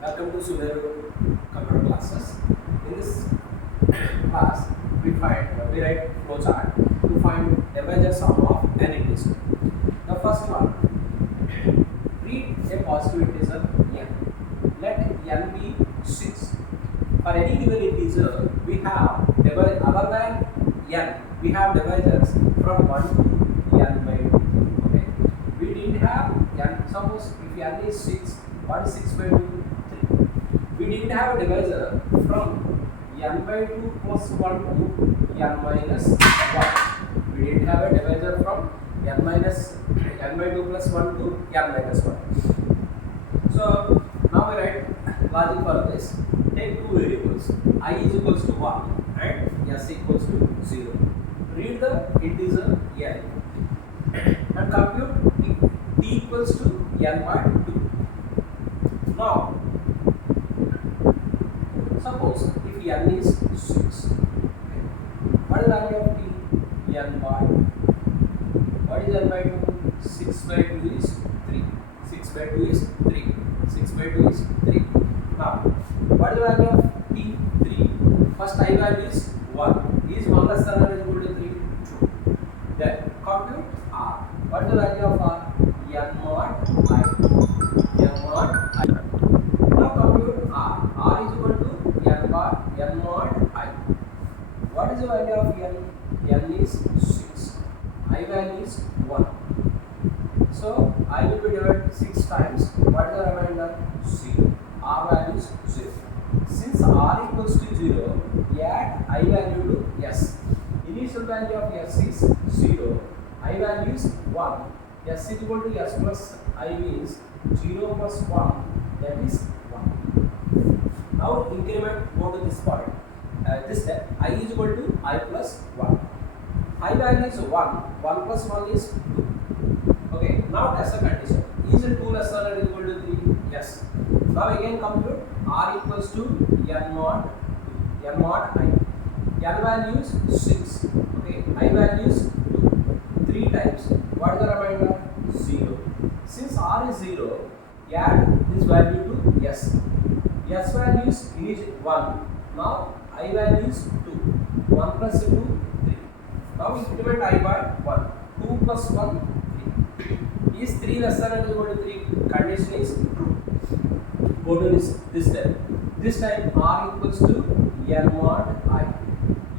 Welcome to Sumeru Computer Classes. In this class, we write flowchart to find Lagrange sum of n integer. The first one, read a positive integer n. Let n be 6. For any given integer, we have other than n, we have divisors from 1 to n by 2. Okay, we didn't have n. Suppose if n is 6, what is 6 by 2? We didn't have a divisor from n by 2 plus 1 to n minus 1. We didn't have a divisor from n by 2 plus 1 to n minus 1. So now we write logic for this. Take two variables, I is equals to 1 and s equals to 0. Read the integer n and compute t equals to n by 2. Now suppose if n is 6, what is the value of t? N by, what is n by 2? 6 by 2 is 3. 6 by 2 is 3. 6 by 2 is 3. Now, what is the value of t? 3. First I value is 1. Is 1 less than or equal to 3? True. Then compute r. What is the value of r? N mod I. N mod I. Now compute r. R is equal to n mod I. What is the value of n? N is 6. I value is 1. So I will be divided 6 times. What is the remainder? 0. R value is 0. Since r equals to 0, add I value to s. Initial value of s is 0. I value is 1. S is equal to s plus I means 0 plus 1, that is 1. Now increment go to this point. This step I is equal to I plus 1. I value is 1. 1 plus 1 is 2. Okay. Now test the condition. Is it 2 less than or equal to 3? Yes. Now again compute r equals to n mod I. N value is 6. Okay. I value is 2. 3 times. What is the remainder? 0. Since r is 0, add this value to s. S value is 1. Now I value is 2. 1 plus 2, 3. Now increment I by 1. 2 plus 1, 3. Is 3 less than or equal to 3? Condition is true. Go to this step. This time r equals to n mod I.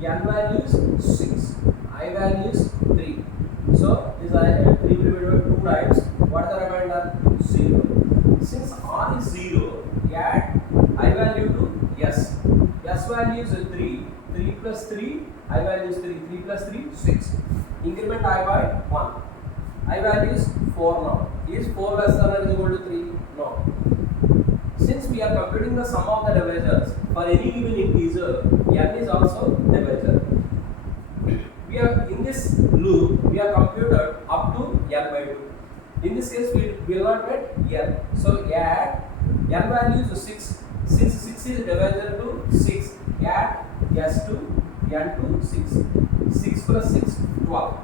N value is 6. I value is 3. So this 3 will be divided 2 times. What is the remainder? 0. Since r is 0, add I value to s. S value is 3. 3 plus 3, I value is 3. 3 plus 3, 6. Increment I by 1. I value is 4 now. Is 4 less than or equal to 3? No. Since we are computing the sum of the divisors for any given integer, n is also divisor. We are in this loop, we are computed up to n by 2. In this case, we will not get n. So add n value is 6. Since 6 is divisor to 6, add s to n to 6. 6 plus 6, 12.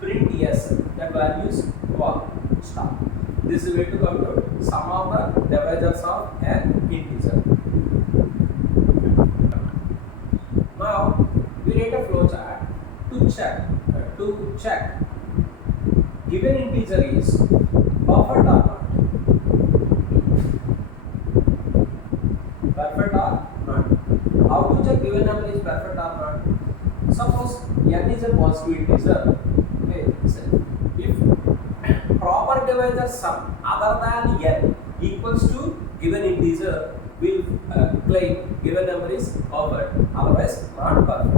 Print s, that value is 12. Stop. This is way to compute sum of the divisors of an integer. Now we write a flowchart to check given integer is perfect or not. Perfect or not. How to check given number is perfect or not? Suppose n is a positive integer. Okay, if proper divisor sum other than n equals to given integer, will claim given number is perfect, otherwise not perfect.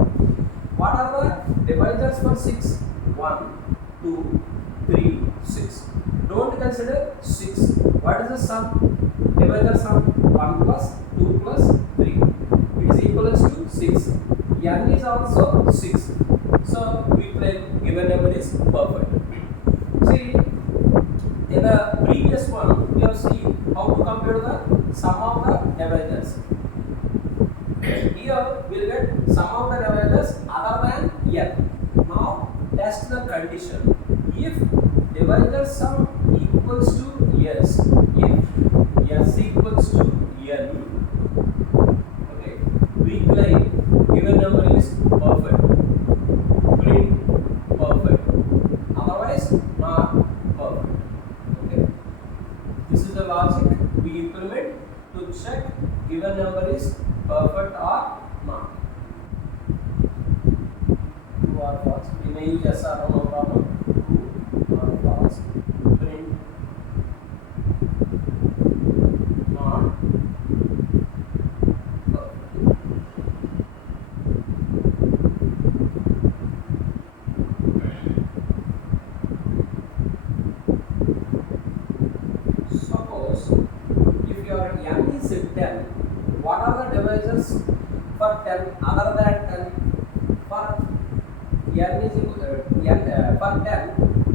What are the divisors for 6? 1, 2, 3, 6. Don't consider 6. What is the sum? Divisor sum 1 plus 2 plus 3. It is equals to 6. N is also 6. So we claim given number is perfect. See, in the previous one, we have seen how to compute the sum of the divisors. Here we will get sum of the divisors other than n. Now test the condition. If divisor sum equals to s, if s equals to n, implement to check given number is perfect or not. True or false. We may use yes or no, no problem. True or false. Print not Suppose if your n is 10, what are the divisors for 10 other than 10? For n is for 10,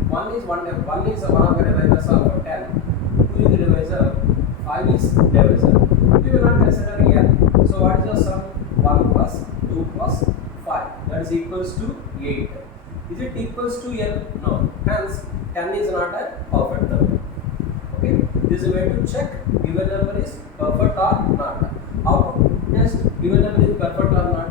1 is one is one of the divisors of 10, 2 is the divisor, 5 is divisor. We will not consider n. So what is the sum? 1 plus 2 plus 5, that is equals to 8. Is it equals to n? No. Hence 10 is not a perfect number. Okay, this is a way to check given number is perfect or not. How to test given number is perfect or not?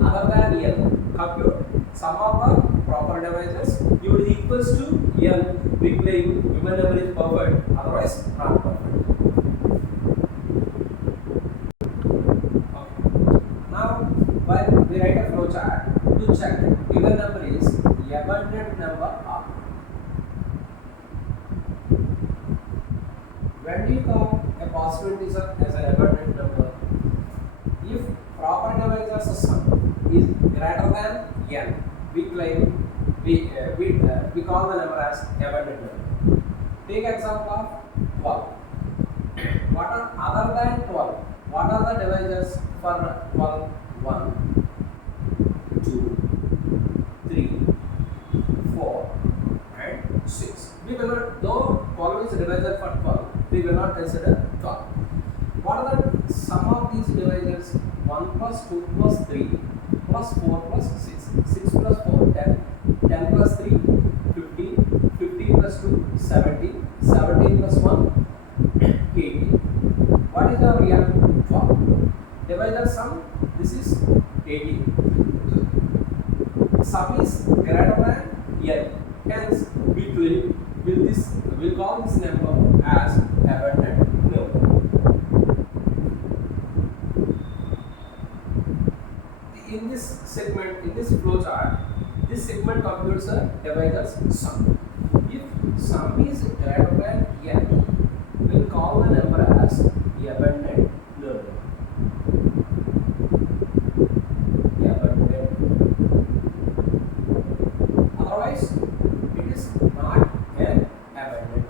Other than n, compute sum of the proper divisors. If it is equals to n, we claim given number is perfect, otherwise not perfect. Okay. Now, while we write a flowchart to check given number is abundant number or. When do you call a positive integer as an abundant number? If proper divisors sum is greater than n, we claim we call the number as abundant number. Take example of 12. What are other than 12? What are the divisors for 12? 1, 2, 3, 4, and 6. We will not, though 12 is divisor for 12, we will not consider 12. What are the sum of these divisors? 1 plus 2 plus 3 plus 4 plus 6. 6 plus 4, 10. 10 plus 3, 15. 15 plus 2, 17. 17 plus 1, 18. What is our real? 12. Divisor sum, this is 18. Sum is greater than n. Hence, we'll call this number as abundant number. In this segment, in this flowchart, this segment computes a divisor's sum. If sum is greater than n, we'll call the number as abundant number. Abundant. Otherwise, it is not an abundant.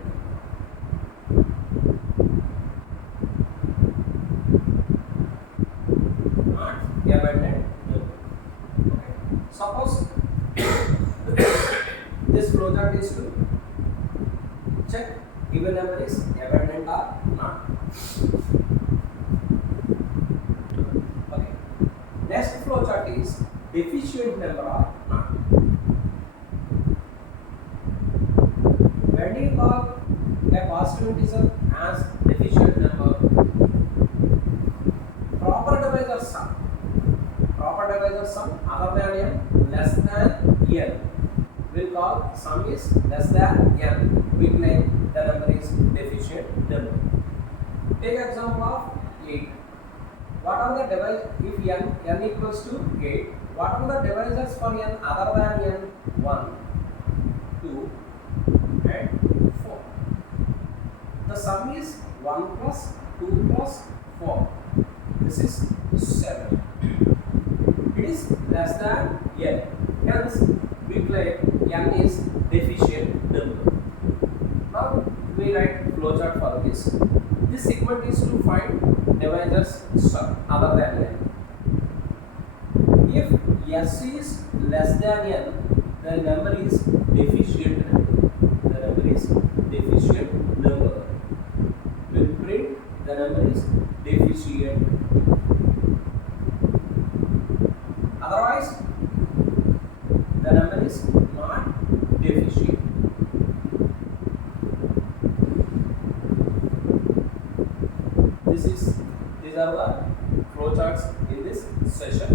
Not abundant. Okay. Suppose this flowchart is to check given number is abundant or not. Okay. Next flowchart is deficient number or not. When do you call a positive integer as deficient number? Proper divisor sum. Proper divisor sum other than n, less than n. We'll call sum is less than n. We claim the number is deficient number. Take example of 8. What are the divisors? If n equals to 8, what are the divisors for n other than n? 1, 2, and 4. The sum is 1 plus 2 plus 4. This is 7. It is less than n. Hence, we claim n is deficient number. Now, we write flowchart for this. This segment is to find divisors sum other than n. If s is less than n, the number is deficient number. The number is deficient number. We'll print the number is deficient. Otherwise, the number is not deficient. These are the flowcharts in this session.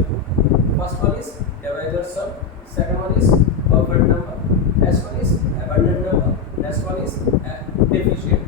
First one is divisor sum. Second one is perfect number. Next one is abundant number. Next one is deficient.